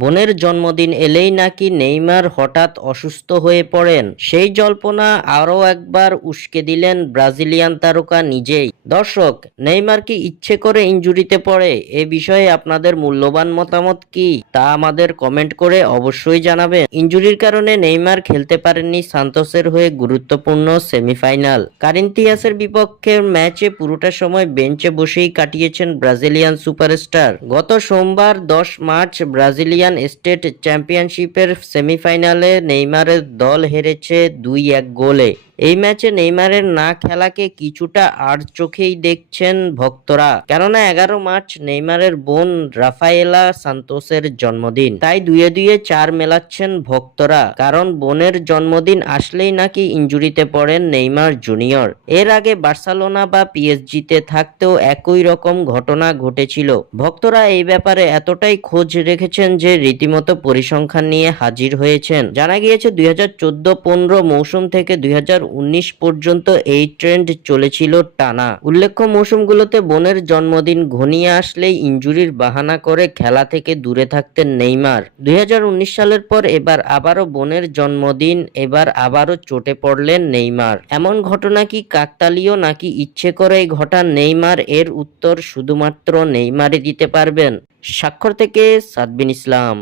বোনের জন্মদিন এলেই নাকি নেইমার হঠাৎ অসুস্থ হয়ে পড়েন, সেই জল্পনা আরও একবার উস্কে দিলেন ব্রাজিলিয়ান তারকা নিজেই। দর্শক, নেইমার কি ইচ্ছে করে ইনজুরিতে পড়ে? এ বিষয়ে আপনাদের মূল্যবান মতামত কি তা আমাদের কমেন্ট করে অবশ্যই জানাবেন। ইনজুরির কারণে নেইমার খেলতে পারেননি সান্তোসের হয়ে গুরুত্বপূর্ণ সেমিফাইনাল করিন্থিয়াসের বিপক্ষে ম্যাচে পুরোটা সময় বেঞ্চে বসেই কাটিয়েছেন ব্রাজিলিয়ান সুপারস্টার। গত সোমবার 10 মার্চ ব্রাজিলিয়ান স্টেট চ্যাম্পিয়নশিপের সেমিফাইনালে নেইমারের দল হেরেছে 2-1 গোলে। এই ম্যাচে নেইমারের না খেলাকে কিছুটা আর চোখেই দেখছেন ভক্তরা, কেননা 11 মার্চ নেইমারের বোন রাফায়েলা সান্তোসের জন্মদিন। তাই দুয়ে দুয়ে 4 মেলাচ্ছেন ভক্তরা, কারণ বোনের জন্মদিন আসলেই নাকি ইনজুরিতে পড়েন নেইমার জুনিয়র। এর আগে বার্সেলোনা বা পিএসজিতে থাকতেও একই রকম ঘটনা ঘটেছিল। ভক্তরা এই ব্যাপারে এতটাই খোঁজ রেখেছেন যে রীতিমতো পরিসংখ্যান নিয়ে হাজির হয়েছেন। জানা গিয়েছে 2014-15 মৌসুম থেকে 2019 পর্যন্ত এই ট্রেন্ড চলেছিল টানা। উল্লেখ্য মৌসুমগুলোতে বোনের জন্মদিন ঘনিয়ে আসলেই ইনজুরির বাহানা করে খেলা থেকে দূরে থাকতেন নেইমার। 2019 সালের পর এবার আবারও বোনের জন্মদিন, এবার আবারও চোটে পড়লেন নেইমার। এমন ঘটনা কি কাকতালীয় নাকি ইচ্ছে করেই ঘটান নেইমার? এর উত্তর শুধুমাত্র নেইমারই দিতে পারবেন। স্বাক্ষর থেকে সাদবিন ইসলাম।